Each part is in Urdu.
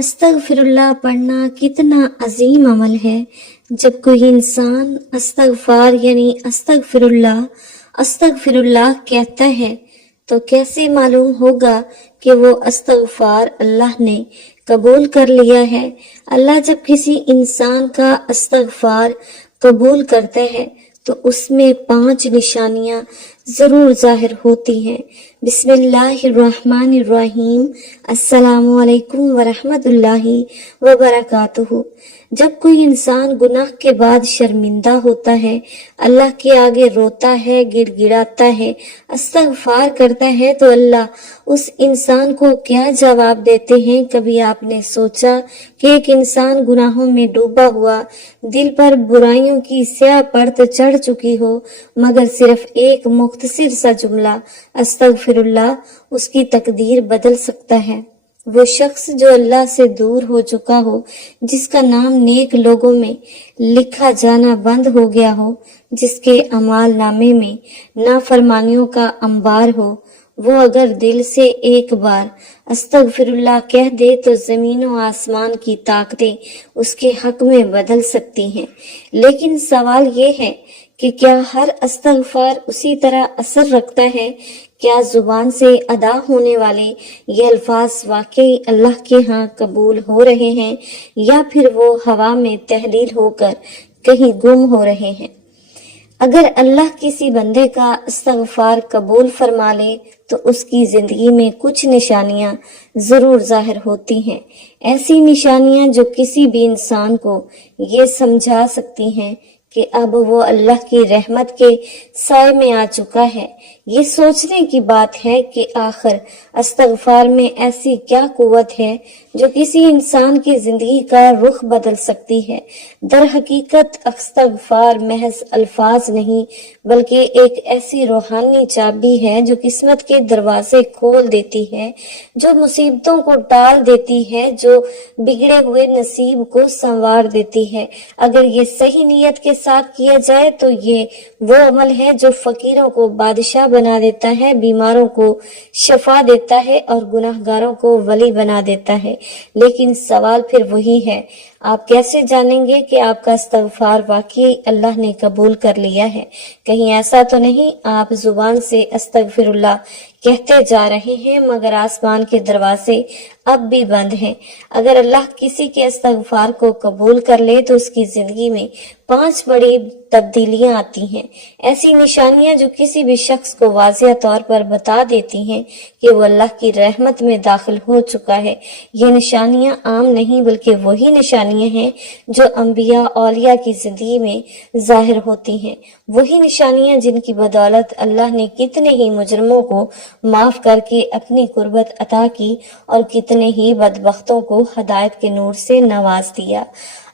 استغفراللہ پڑھنا کتنا عظیم عمل ہے۔ جب کوئی انسان استغفار یعنی استغفراللہ کہتا ہے تو کیسے معلوم ہوگا کہ وہ استغفار اللہ نے قبول کر لیا ہے۔ اللہ جب کسی انسان کا استغفار قبول کرتا ہے تو اس میں 5 نشانیاں ضرور ظاہر ہوتی ہیں۔ بسم اللہ الرحمن الرحیم۔ السلام علیکم ورحمۃ اللہ وبرکاتہ۔ جب کوئی انسان گناہ کے بعد شرمندہ ہوتا ہے، اللہ کے آگے روتا ہے، گڑ گڑاتا ہے، استغفار کرتا ہے تو اللہ اس انسان کو کیا جواب دیتے ہیں؟ کبھی آپ نے سوچا کہ ایک انسان گناہوں میں ڈوبا ہوا، دل پر برائیوں کی سیاہ پرت چڑھ چکی ہو، مگر صرف ایک مختصر سا جملہ استغفراللہ اس کی تقدیر بدل سکتا ہے۔ وہ شخص جو اللہ سے دور ہو چکا ہو، جس کا نام نیک لوگوں میں لکھا جانا بند ہو گیا ہو، جس کے اعمال نامے میں نافرمانیوں کا انبار ہو، وہ اگر دل سے ایک بار استغفراللہ کہہ دے تو زمین و آسمان کی طاقتیں اس کے حق میں بدل سکتی ہیں۔ لیکن سوال یہ ہے کہ کیا ہر استغفار اسی طرح اثر رکھتا ہے؟ کیا زبان سے ادا ہونے والے یہ الفاظ واقعی اللہ کے ہاں قبول ہو رہے ہیں یا پھر وہ ہوا میں تحلیل ہو کر کہیں گم ہو رہے ہیں؟ اگر اللہ کسی بندے کا استغفار قبول فرما لے تو اس کی زندگی میں کچھ نشانیاں ضرور ظاہر ہوتی ہیں، ایسی نشانیاں جو کسی بھی انسان کو یہ سمجھا سکتی ہیں کہ اب وہ اللہ کی رحمت کے سائے میں آ چکا ہے۔ یہ سوچنے کی بات ہے کہ آخر استغفار میں ایسی کیا قوت ہے جو کسی انسان کی زندگی کا رخ بدل سکتی ہے۔ در حقیقت استغفار محض الفاظ نہیں بلکہ ایک ایسی روحانی چابی ہے جو قسمت کے دروازے کھول دیتی ہے، جو مصیبتوں کو ٹال دیتی ہے، جو بگڑے ہوئے نصیب کو سنوار دیتی ہے۔ اگر یہ صحیح نیت کے ساتھ کیا جائے تو یہ وہ عمل ہے جو فقیروں کو بادشاہ بنا دیتا ہے، بیماروں کو شفا دیتا ہے اور گناہ گاروں کو ولی بنا دیتا ہے۔ لیکن سوال پھر وہی ہے، آپ کیسے جانیں گے کہ آپ کا استغفار واقعی اللہ نے قبول کر لیا ہے؟ کہیں ایسا تو نہیں آپ زبان سے استغفراللہ کہتے جا رہے ہیں مگر آسمان کے دروازے اب بھی بند ہیں؟ اگر اللہ کسی کے استغفار کو قبول کر لے تو اس کی زندگی میں 5 بڑی تبدیلیاں آتی ہیں، ایسی نشانیاں جو کسی بھی شخص کو واضح طور پر بتا دیتی ہیں کہ وہ اللہ کی رحمت میں داخل ہو چکا ہے۔ یہ نشانیاں عام نہیں بلکہ وہی نشانیاں ہیں جو انبیاء اولیاء کی زندگی میں ظاہر ہوتی ہیں، وہی نشانیاں جن کی بدولت اللہ نے کتنے ہی مجرموں کو معاف کر کے اپنی قربت عطا کی اور کتنے ہی بدبختوں کو ہدایت کے نور سے نواز دیا۔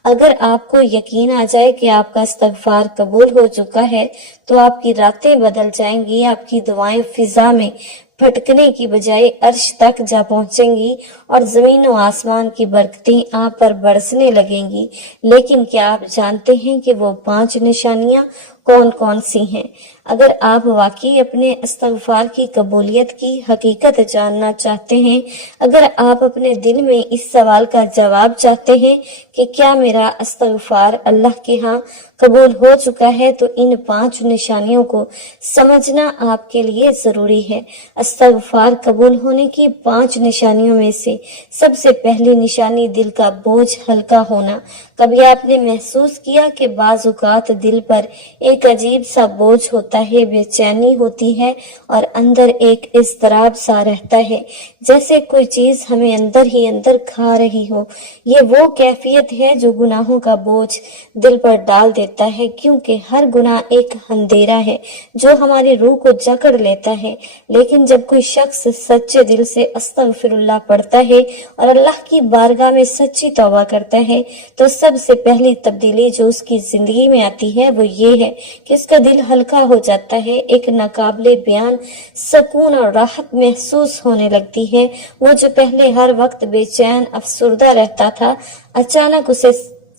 اگر آپ کو یقین آ جائے کہ آپ کا استغفار قبول ہو چکا ہے تو آپ کی راتیں بدل جائیں گی، آپ کی دعائیں فضا میں پھٹکنے کی بجائے عرش تک جا پہنچیں گی اور زمین و آسمان کی برکتیں آپ پر برسنے لگیں گی۔ لیکن کیا آپ جانتے ہیں کہ وہ 5 نشانیاں کون کون سی ہیں؟ اگر آپ واقعی اپنے استغفار کی قبولیت کی حقیقت جاننا چاہتے ہیں، اگر آپ اپنے دل میں اس سوال کا جواب چاہتے ہیں کہ کیا میرا استغفار اللہ کے ہاں قبول ہو چکا ہے، تو ان 5 نشانیوں کو سمجھنا آپ کے لیے ضروری ہے۔ استغفار قبول ہونے کی 5 نشانیوں میں سے سب سے پہلی نشانی دل کا بوجھ ہلکا ہونا۔ کبھی آپ نے محسوس کیا کہ بعض اوقات دل پر ایک عجیب سا بوجھ ہوتا ہے، بے چینی ہوتی ہے اور اندر ایک اضطراب سا رہتا ہے، جیسے کوئی چیز ہمیں اندر ہی اندر کھا رہی ہو۔ یہ وہ کیفیت ہے جو گناہوں کا بوجھ دل پر ڈال دیتا ہے، کیونکہ ہر گناہ ایک اندھیرا ہے جو ہماری روح کو جکڑ لیتا ہے۔ لیکن جب کوئی شخص سچے دل سے استغفراللہ پڑھتا ہے اور اللہ کی بارگاہ میں سچی توبہ کرتا ہے تو سب سے پہلی تبدیلی جو اس کی زندگی میں آتی ہے وہ یہ ہے کہ اس کا دل ہلکا ہو جاتا ہے، ایک ناقابل بیان سکون اور راحت محسوس ہونے لگتی ہے۔ وہ جو پہلے ہر وقت بے چین افسردہ رہتا تھا، اچانک اسے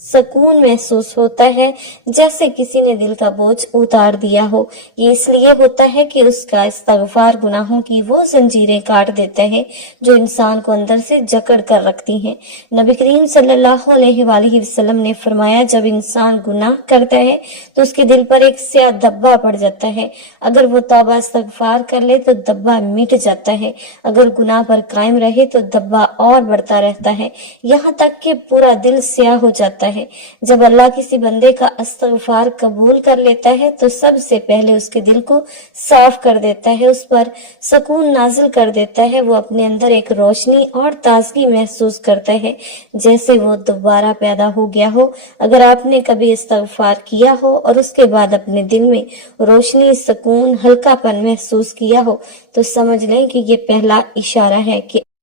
سکون محسوس ہوتا ہے، جیسے کسی نے دل کا بوجھ اتار دیا ہو۔ یہ اس لیے ہوتا ہے کہ اس کا استغفار گناہوں کی وہ زنجیریں کاٹ دیتا ہے جو انسان کو اندر سے جکڑ کر رکھتی ہیں۔ نبی کریم صلی اللہ علیہ وآلہ وسلم نے فرمایا، جب انسان گناہ کرتا ہے تو اس کے دل پر ایک سیاہ دبا پڑ جاتا ہے۔ اگر وہ توبہ استغفار کر لے تو دبا مٹ جاتا ہے، اگر گناہ پر قائم رہے تو دبا اور بڑھتا رہتا ہے، یہاں تک کہ پورا دل سیاہ ہو جاتا ہے۔ جب اللہ کسی بندے کا استغفار قبول کر لیتا ہے تو سب سے پہلے اس کے دل کو صاف کر دیتا ہے، اس پر سکون نازل کر دیتا ہے، وہ اپنے اندر ایک روشنی اور تازگی محسوس کرتا ہے، جیسے وہ دوبارہ پیدا ہو گیا ہو۔ اگر آپ نے کبھی استغفار کیا ہو اور اس کے بعد اپنے دل میں روشنی، سکون، ہلکا پن محسوس کیا ہو تو سمجھ لیں کہ یہ پہلا اشارہ ہے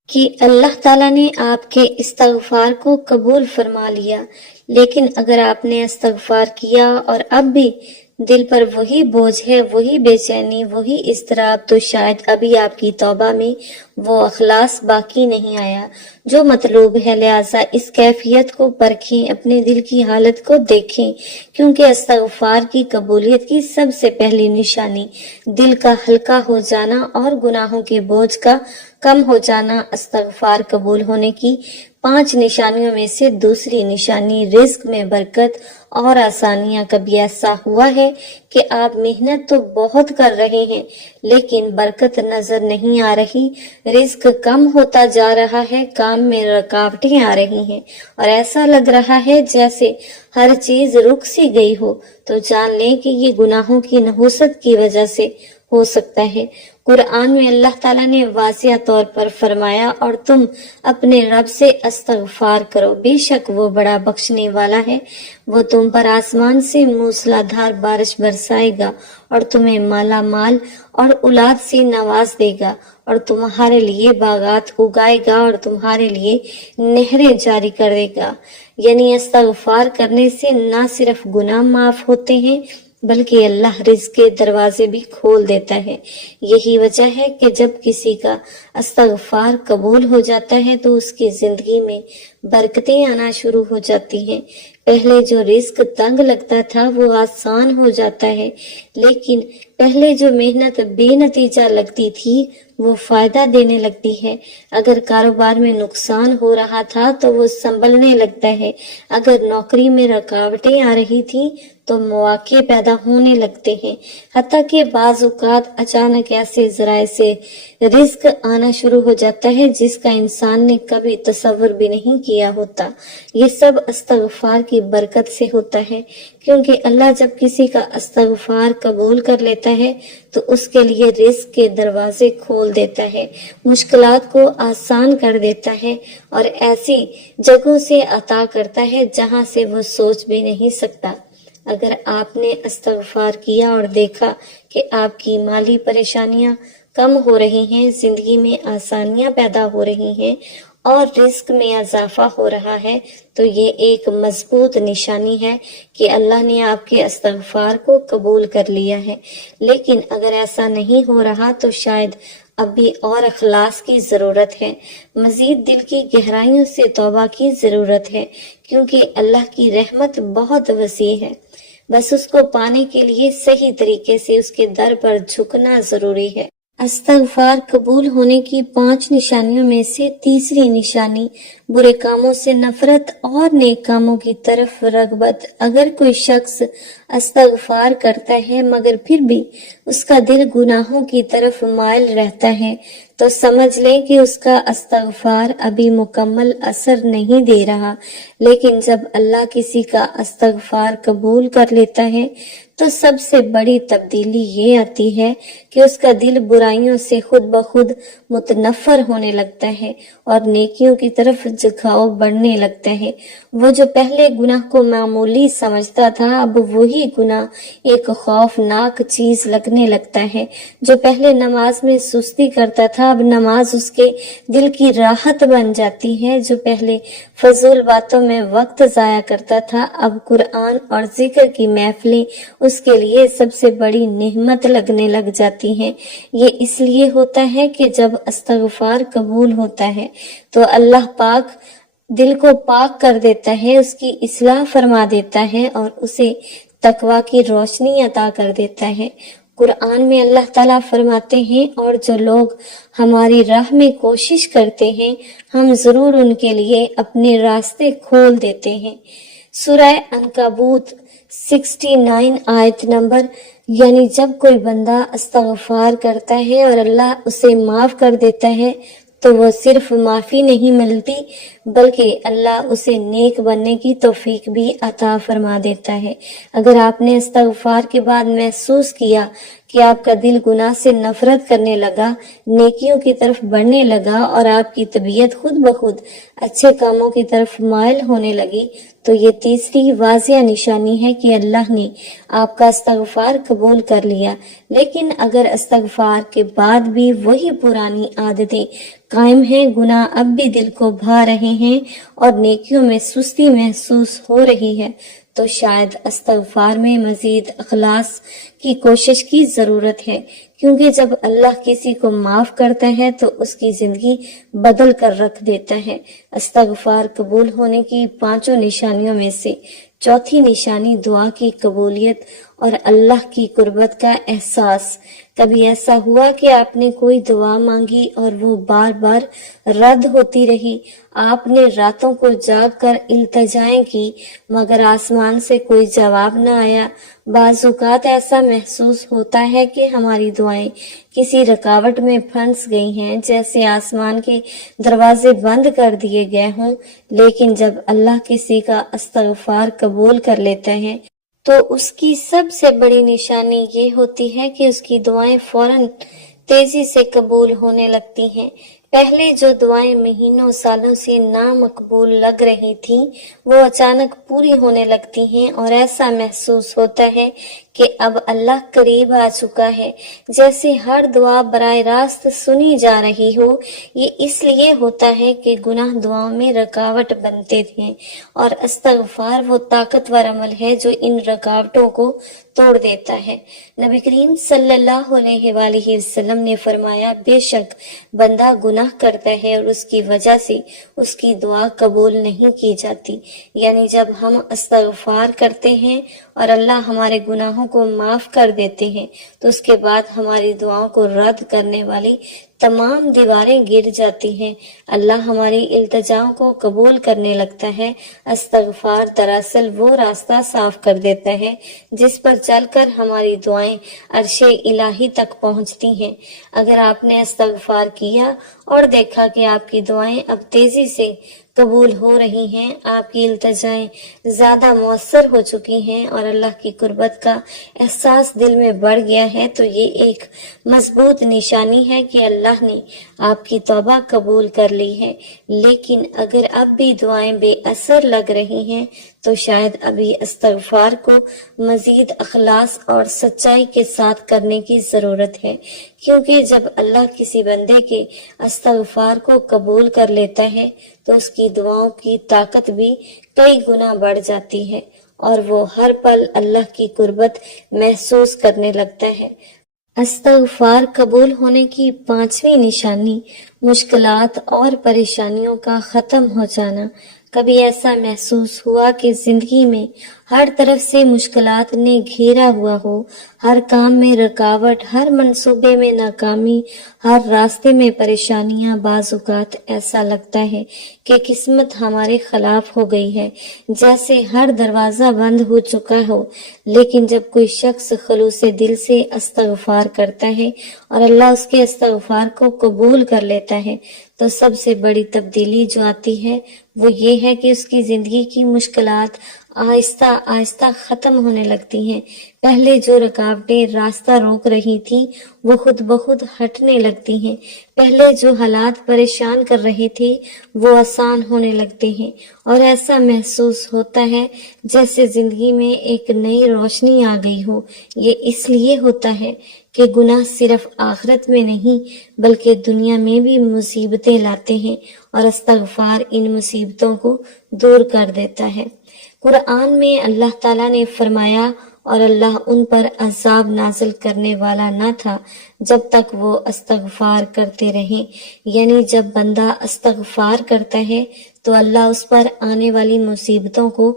کہ اللہ تعالیٰ نے آپ کے استغفار کو قبول فرما لیا۔ لیکن اگر آپ نے استغفار کیا اور اب بھی دل پر وہی بوجھ ہے، وہی بے چینی، وہی اضطراب، تو شاید ابھی آپ کی توبہ میں وہ اخلاص باقی نہیں آیا جو مطلوب ہے۔ لہٰذا اس کیفیت کو پرکھیں، اپنے دل کی حالت کو دیکھیں، کیونکہ استغفار کی قبولیت کی سب سے پہلی نشانی دل کا ہلکا ہو جانا اور گناہوں کے بوجھ کا کم ہو جانا۔ استغفار قبول ہونے کی 5 نشانیوں میں سے دوسری نشانی رزق میں برکت اور آسانیاں۔ کبھی ایسا ہوا ہے کہ آپ محنت تو بہت کر رہے ہیں لیکن برکت نظر نہیں آ رہی، رزق کم ہوتا جا رہا ہے، کام میں رکاوٹیں آ رہی ہیں اور ایسا لگ رہا ہے جیسے ہر چیز رک سی گئی ہو، تو جان لیں کہ یہ گناہوں کی نحوست کی وجہ سے ہو سکتا ہے۔ قرآن میں اللہ تعالیٰ نے واضح طور پر فرمایا، اور تم اپنے رب سے استغفار کرو، بے شک وہ بڑا بخشنے والا ہے، وہ تم پر آسمان سے موسلادھار بارش برسائے گا اور تمہیں مالا مال اور اولاد سے نواز دے گا، اور تمہارے لیے باغات اگائے گا اور تمہارے لیے نہریں جاری کر دے گا۔ یعنی استغفار کرنے سے نہ صرف گناہ معاف ہوتے ہیں بلکہ اللہ رزق کے دروازے بھی کھول دیتا ہے۔ یہی وجہ ہے کہ جب کسی کا استغفار قبول ہو جاتا ہے تو اس کی زندگی میں برکتیں آنا شروع ہو جاتی ہیں۔ پہلے جو رزق تنگ لگتا تھا وہ آسان ہو جاتا ہے، لیکن پہلے جو محنت بے نتیجہ لگتی تھی وہ فائدہ دینے لگتی ہے۔ اگر کاروبار میں نقصان ہو رہا تھا تو وہ سنبھلنے لگتا ہے، اگر نوکری میں رکاوٹیں آ رہی تھیں تو مواقع پیدا ہونے لگتے ہیں، حتیٰ کہ بعض اوقات اچانک ایسے ذرائع سے رزق آنا شروع ہو جاتا ہے جس کا انسان نے کبھی تصور بھی نہیں کیا ہوتا۔ یہ سب استغفار کی برکت سے ہوتا ہے، کیونکہ اللہ جب کسی کا استغفار قبول کر لیتا ہے تو اس کے لیے رزق کے دروازے کھول دیتا ہے، مشکلات کو آسان کر دیتا ہے اور ایسی جگہوں سے عطا کرتا ہے جہاں سے وہ سوچ بھی نہیں سکتا۔ اگر آپ نے استغفار کیا اور دیکھا کہ آپ کی مالی پریشانیاں کم ہو رہی ہیں، زندگی میں آسانیاں پیدا ہو رہی ہیں اور رزق میں اضافہ ہو رہا ہے، تو یہ ایک مضبوط نشانی ہے کہ اللہ نے آپ کے استغفار کو قبول کر لیا ہے۔ لیکن اگر ایسا نہیں ہو رہا تو شاید اب بھی اور اخلاص کی ضرورت ہے، مزید دل کی گہرائیوں سے توبہ کی ضرورت ہے، کیونکہ اللہ کی رحمت بہت وسیع ہے۔ بس اس کو پانے کے لیے صحیح طریقے سے اس کے در پر جھکنا ضروری ہے۔ استغفار قبول ہونے کی 5 نشانیوں میں سے تیسری نشانی برے کاموں سے نفرت اور نیک کاموں کی طرف رغبت۔ اگر کوئی شخص استغفار کرتا ہے مگر پھر بھی اس کا دل گناہوں کی طرف مائل رہتا ہے تو سمجھ لیں کہ اس کا استغفار ابھی مکمل اثر نہیں دے رہا۔ لیکن جب اللہ کسی کا استغفار قبول کر لیتا ہے تو سب سے بڑی تبدیلی یہ آتی ہے کہ اس کا دل برائیوں سے خود بخود متنفر ہونے لگتا ہے اور نیکیوں کی طرف جھکاؤ بڑھنے لگتا ہے۔ وہ جو پہلے گناہ کو معمولی سمجھتا تھا اب وہی گناہ ایک خوفناک چیز لگنے لگتا ہے۔ جو پہلے نماز میں سستی کرتا تھا اب نماز اس کے دل کی راحت بن جاتی ہے۔ جو پہلے فضول باتوں میں وقت ضائع کرتا تھا اب قرآن اور ذکر کی محفلیں اس کے لیے سب سے بڑی نعمت لگنے لگ جاتی ہیں۔ یہ اس لیے ہوتا ہے کہ جب استغفار قبول ہوتا ہے تو اللہ پاک دل کو پاک کر دیتا ہے، اس کی اصلاح فرما دیتا ہے اور اسے تقوی کی روشنی عطا کر دیتا ہے۔ قرآن میں اللہ تعالیٰ فرماتے ہیں، اور جو لوگ ہماری راہ میں کوشش کرتے ہیں ہم ضرور ان کے لیے اپنے راستے کھول دیتے ہیں۔ سورہ عنکبوت 69 آیت نمبر، یعنی جب کوئی بندہ استغفار کرتا ہے اور اللہ اسے معاف کر دیتا ہے تو وہ صرف معافی نہیں ملتی بلکہ اللہ اسے نیک بننے کی توفیق بھی عطا فرما دیتا ہے۔ اگر آپ نے استغفار کے بعد محسوس کیا کہ آپ کا دل گناہ سے نفرت کرنے لگا، نیکیوں کی طرف بڑھنے لگا اور آپ کی طبیعت خود بخود اچھے کاموں کی طرف مائل ہونے لگی، تو یہ تیسری واضح نشانی ہے کہ اللہ نے آپ کا استغفار قبول کر لیا۔ لیکن اگر استغفار کے بعد بھی وہی پرانی عادتیں قائم ہیں، گناہ اب بھی دل کو بھا رہے ہیں اور نیکیوں میں سستی محسوس ہو رہی ہے، تو شاید استغفار میں مزید اخلاص کی کوشش کی ضرورت ہے، کیونکہ جب اللہ کسی کو معاف کرتا ہے تو اس کی زندگی بدل کر رکھ دیتا ہے۔ استغفار قبول ہونے کی 5 نشانیوں میں سے چوتھی نشانی دعا کی قبولیت اور اللہ کی قربت کا احساس۔ کبھی ایسا ہوا کہ آپ نے کوئی دعا مانگی اور وہ بار بار رد ہوتی رہی؟ آپ نے راتوں کو جاگ کر التجائیں کی مگر آسمان سے کوئی جواب نہ آیا۔ بعض اوقات ایسا محسوس ہوتا ہے کہ ہماری دعائیں کسی رکاوٹ میں پھنس گئی ہیں، جیسے آسمان کے دروازے بند کر دیے گئے ہوں۔ لیکن جب اللہ کسی کا استغفار قبول کر لیتا ہے تو اس کی سب سے بڑی نشانی یہ ہوتی ہے کہ اس کی دعائیں فوراً تیزی سے قبول ہونے لگتی ہیں۔ پہلے جو دعائیں مہینوں سالوں سے نامقبول لگ رہی تھیں وہ اچانک پوری ہونے لگتی ہیں، اور ایسا محسوس ہوتا ہے کہ اب اللہ قریب آ چکا ہے، جیسے ہر دعا براہ راست سنی جا رہی ہو۔ یہ اس لیے ہوتا ہے کہ گناہ دعاؤں میں رکاوٹ بنتے تھے، اور استغفار وہ طاقتور عمل ہے جو ان رکاوٹوں کو توڑ دیتا ہے۔ نبی کریم صلی اللہ علیہ وآلہ وسلم نے فرمایا، بے شک بندہ گناہ کرتا ہے اور اس کی وجہ سے اس کی دعا قبول نہیں کی جاتی۔ یعنی جب ہم استغفار کرتے ہیں اور اللہ ہمارے گناہوں کو معاف کر دیتے ہیں تو اس کے بعد ہماری دعاؤں کو رد کرنے والی تمام دیواریں گر جاتی ہیں، اللہ ہماری التجاؤں کو قبول کرنے لگتا ہے۔ استغفار دراصل وہ راستہ صاف کر دیتا ہے جس پر چل کر ہماری دعائیں عرش الہی تک پہنچتی ہیں۔ اگر آپ نے استغفار کیا اور دیکھا کہ آپ کی دعائیں اب تیزی سے قبول ہو رہی ہیں، آپ کی التجائیں زیادہ مؤثر ہو چکی ہیں اور اللہ کی قربت کا احساس دل میں بڑھ گیا ہے، تو یہ ایک مضبوط نشانی ہے کہ اللہ نے آپ کی توبہ قبول کر لی ہے۔ لیکن اگر اب بھی دعائیں بے اثر لگ رہی ہیں تو شاید ابھی استغفار کو مزید اخلاص اور سچائی کے ساتھ کرنے کی ضرورت ہے، کیونکہ جب اللہ کسی بندے کے استغفار کو قبول کر لیتا ہے تو اس کی دعاؤں کی طاقت بھی کئی گنا بڑھ جاتی ہے اور وہ ہر پل اللہ کی قربت محسوس کرنے لگتا ہے۔ استغفار قبول ہونے کی 5ویں نشانی مشکلات اور پریشانیوں کا ختم ہو جانا۔ کبھی ایسا محسوس ہوا کہ زندگی میں ہر طرف سے مشکلات نے گھیرا ہوا ہو، ہر کام میں رکاوٹ، ہر منصوبے میں ناکامی، ہر راستے میں پریشانیاں۔ بعض اوقات ایسا لگتا ہے کہ قسمت ہمارے خلاف ہو گئی ہے، جیسے ہر دروازہ بند ہو چکا ہو۔ لیکن جب کوئی شخص خلوص دل سے استغفار کرتا ہے اور اللہ اس کے استغفار کو قبول کر لیتا ہے تو سب سے بڑی تبدیلی جو آتی ہے وہ یہ ہے کہ اس کی زندگی کی مشکلات آہستہ آہستہ ختم ہونے لگتی ہیں۔ پہلے جو رکاوٹیں راستہ روک رہی تھیں وہ خود بخود ہٹنے لگتی ہیں۔ پہلے جو حالات پریشان کر رہے تھے وہ آسان ہونے لگتے ہیں، اور ایسا محسوس ہوتا ہے جیسے زندگی میں ایک نئی روشنی آ گئی ہو۔ یہ اس لیے ہوتا ہے کہ گناہ صرف آخرت میں نہیں بلکہ دنیا میں بھی مصیبتیں لاتے ہیں، اور استغفار ان مصیبتوں کو دور کر دیتا ہے۔ قرآن میں اللہ تعالیٰ نے فرمایا، اور اللہ ان پر عذاب نازل کرنے والا نہ تھا جب تک وہ استغفار کرتے رہیں۔ یعنی جب بندہ استغفار کرتا ہے تو اللہ اس پر آنے والی مصیبتوں کو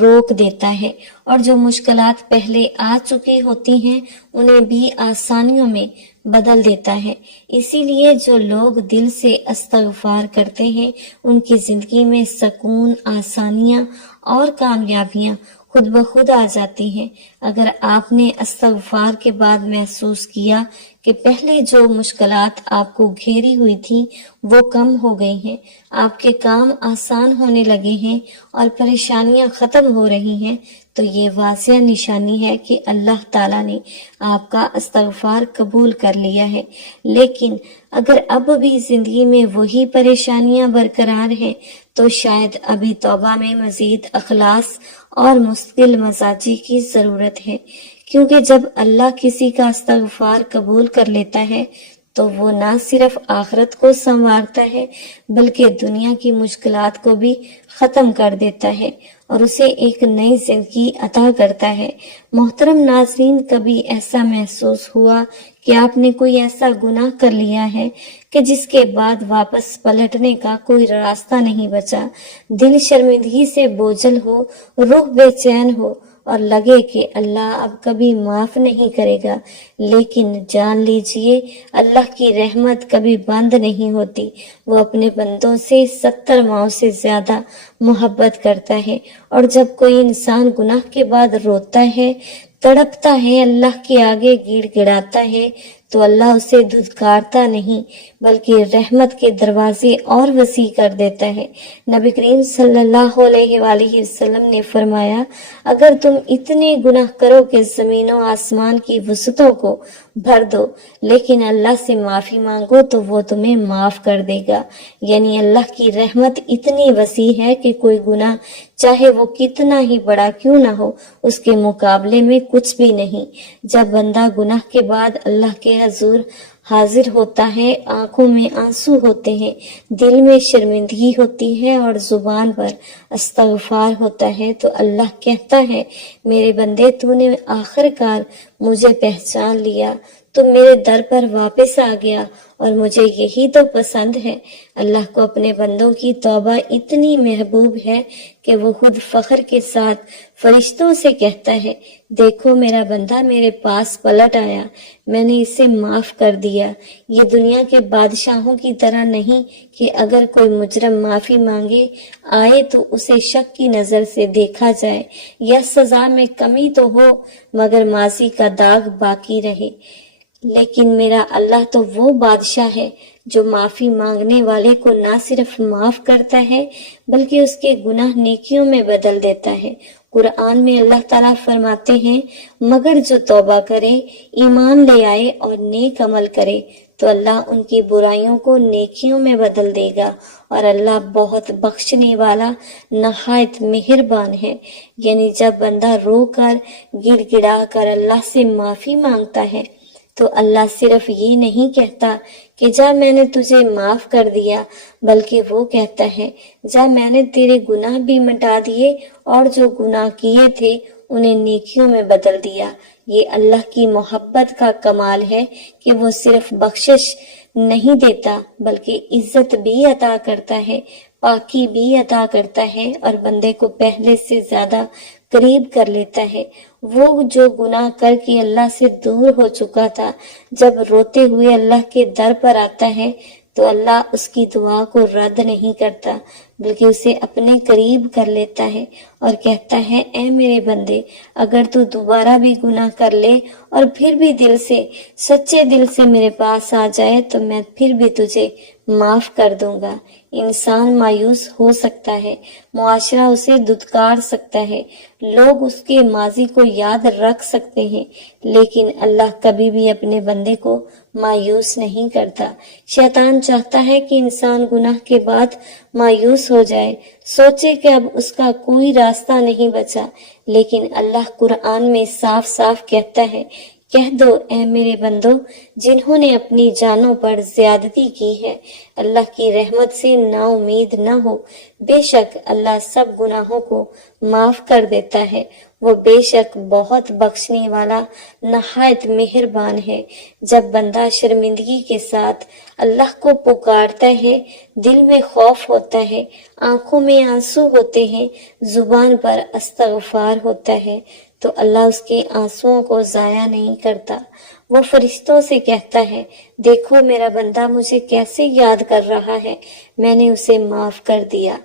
روک دیتا ہے، اور جو مشکلات پہلے آ چکی ہوتی ہیں انہیں بھی آسانیوں میں بدل دیتا ہے۔ اسی لیے جو لوگ دل سے استغفار کرتے ہیں ان کی زندگی میں سکون، آسانیاں اور کامیابیاں خود بخود آ جاتی ہیں۔ اگر آپ نے استغفار کے بعد محسوس کیا کہ پہلے جو مشکلات آپ کو گھیری ہوئی تھی وہ کم ہو گئی ہیں، آپ کے کام آسان ہونے لگے ہیں اور پریشانیاں ختم ہو رہی ہیں، تو یہ واضح نشانی ہے کہ اللہ تعالیٰ نے آپ کا استغفار قبول کر لیا ہے۔ لیکن اگر اب بھی زندگی میں وہی پریشانیاں برقرار ہیں تو شاید ابھی توبہ میں مزید اخلاص اور مستقل مزاجی کی ضرورت ہے، کیونکہ جب اللہ کسی کا استغفار قبول کر لیتا ہے تو وہ نہ صرف آخرت کو سنوارتا ہے بلکہ دنیا کی مشکلات کو بھی ختم کر دیتا ہے اور اسے ایک نئی زندگی عطا کرتا ہے۔ محترم ناظرین، کبھی ایسا محسوس ہوا کہ آپ نے کوئی ایسا گناہ کر لیا ہے کہ جس کے بعد واپس پلٹنے کا کوئی راستہ نہیں بچا، دل شرمندگی سے بوجھل ہو، روح بے چین ہو اور لگے کہ اللہ اب کبھی معاف نہیں کرے گا؟ لیکن جان لیجئے، اللہ کی رحمت کبھی بند نہیں ہوتی۔ وہ اپنے بندوں سے 70 ماؤں سے زیادہ محبت کرتا ہے، اور جب کوئی انسان گناہ کے بعد روتا ہے، تڑپتا ہے، اللہ کے آگے گڑ گڑاتا ہے، تو اللہ اسے دھتکارتا نہیں بلکہ رحمت کے دروازے اور وسیع کر دیتا ہے۔ نبی کریم صلی اللہ علیہ وآلہ وسلم نے فرمایا، اگر تم اتنے گناہ کرو کہ زمین و آسمان کی وسعتوں کو بھر دو لیکن اللہ سے معافی مانگو تو وہ تمہیں معاف کر دے گا۔ یعنی اللہ کی رحمت اتنی وسیع ہے کہ کوئی گناہ چاہے وہ کتنا ہی بڑا کیوں نہ ہو اس کے مقابلے میں کچھ بھی نہیں۔ جب بندہ گناہ کے بعد اللہ کے حضور حاضر ہوتا ہے، آنکھوں میں آنسو ہوتے ہیں، دل میں شرمندگی ہوتی ہے اور زبان پر استغفار ہوتا ہے، تو اللہ کہتا ہے، میرے بندے، تو نے آخر کار مجھے پہچان لیا، تو میرے در پر واپس آ گیا اور مجھے یہی تو پسند ہے۔ اللہ کو اپنے بندوں کی توبہ اتنی محبوب ہے کہ وہ خود فخر کے ساتھ فرشتوں سے کہتا ہے، دیکھو میرا بندہ میرے پاس پلٹ آیا، میں نے اسے معاف کر دیا۔ یہ دنیا کے بادشاہوں کی طرح نہیں کہ اگر کوئی مجرم معافی مانگے آئے تو اسے شک کی نظر سے دیکھا جائے یا سزا میں کمی تو ہو مگر ماضی کا داغ باقی رہے۔ لیکن میرا اللہ تو وہ بادشاہ ہے جو معافی مانگنے والے کو نہ صرف معاف کرتا ہے بلکہ اس کے گناہ نیکیوں میں بدل دیتا ہے۔ قرآن میں اللہ تعالیٰ فرماتے ہیں، مگر جو توبہ کرے، ایمان لے آئے اور نیک عمل کرے تو اللہ ان کی برائیوں کو نیکیوں میں بدل دے گا، اور اللہ بہت بخشنے والا، نہایت مہربان ہے۔ یعنی جب بندہ رو کر، گڑ گڑا کر اللہ سے معافی مانگتا ہے تو اللہ صرف یہ نہیں کہتا کہ جا میں نے تجھے معاف کر دیا، بلکہ وہ کہتا ہے، جا میں نے تیرے گناہ بھی مٹا دیے اور جو گناہ کیے تھے انہیں نیکیوں میں بدل دیا۔ یہ اللہ کی محبت کا کمال ہے کہ وہ صرف بخشش نہیں دیتا بلکہ عزت بھی عطا کرتا ہے، پاکی بھی عطا کرتا ہے اور بندے کو پہلے سے زیادہ قریب کر لیتا ہے۔ وہ جو گناہ کر کے اللہ سے دور ہو چکا تھا، جب روتے ہوئے اللہ کے در پر آتا ہے تو اللہ اس کی دعا کو رد نہیں کرتا بلکہ اسے اپنے قریب کر لیتا ہے اور کہتا ہے، اے میرے بندے، اگر تو دوبارہ بھی گناہ کر لے اور پھر بھی سچے دل سے میرے پاس آ جائے تو میں پھر بھی تجھے معاف کر دوں گا۔ انسان مایوس ہو سکتا ہے، معاشرہ اسے دھتکار سکتا ہے، لوگ اس کے ماضی کو یاد رکھ سکتے ہیں، لیکن اللہ کبھی بھی اپنے بندے کو مایوس نہیں کرتا۔ شیطان چاہتا ہے کہ انسان گناہ کے بعد مایوس ہو جائے، سوچے کہ اب اس کا کوئی راستہ نہیں بچا، لیکن اللہ قرآن میں صاف صاف کہتا ہے کہہ دو اے میرے بندو جنہوں نے اپنی جانوں پر زیادتی کی ہے اللہ کی رحمت سے نا امید نہ ہو، بے شک اللہ سب گناہوں کو معاف کر دیتا ہے، وہ بے شک بہت بخشنے والا نہایت مہربان ہے۔ جب بندہ شرمندگی کے ساتھ اللہ کو پکارتا ہے، دل میں خوف ہوتا ہے، آنکھوں میں آنسو ہوتے ہیں، زبان پر استغفار ہوتا ہے، تو اللہ اس کے آنسوؤں کو ضائع نہیں کرتا۔ وہ فرشتوں سے کہتا ہے دیکھو میرا بندہ مجھے کیسے یاد کر رہا ہے، میں نے اسے معاف کر دیا۔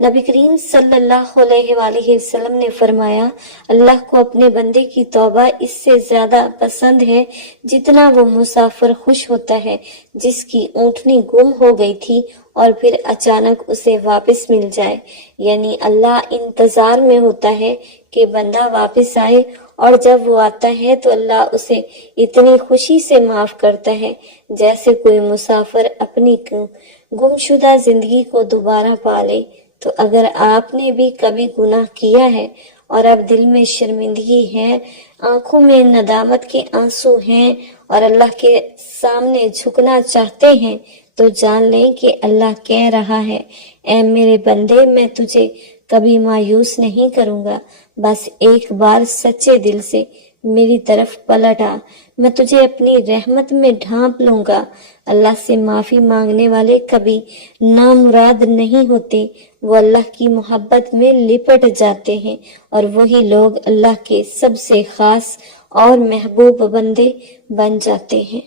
نبی کریم صلی اللہ علیہ وآلہ وسلم نے فرمایا اللہ کو اپنے بندے کی توبہ اس سے زیادہ پسند ہے جتنا وہ مسافر خوش ہوتا ہے جس کی اونٹنی گم ہو گئی تھی اور پھر اچانک اسے واپس مل جائے، یعنی اللہ انتظار میں ہوتا ہے کہ بندہ واپس آئے، اور جب وہ آتا ہے تو اللہ اسے اتنی خوشی سے معاف کرتا ہے جیسے کوئی مسافر اپنی گمشدہ زندگی کو دوبارہ پا لے۔ تو اگر آپ نے بھی کبھی گناہ کیا ہے اور اب دل میں شرمندگی ہے، آنکھوں میں ندامت کے آنسو ہیں اور اللہ کے سامنے جھکنا چاہتے ہیں، تو جان لیں کہ اللہ کہہ رہا ہے اے میرے بندے میں تجھے کبھی مایوس نہیں کروں گا، بس ایک بار سچے دل سے میری طرف پلٹ آ، میں تجھے اپنی رحمت میں ڈھانپ لوں گا۔ اللہ سے معافی مانگنے والے کبھی نامراد نہیں ہوتے، وہ اللہ کی محبت میں لپٹ جاتے ہیں، اور وہی لوگ اللہ کے سب سے خاص اور محبوب بندے بن جاتے ہیں۔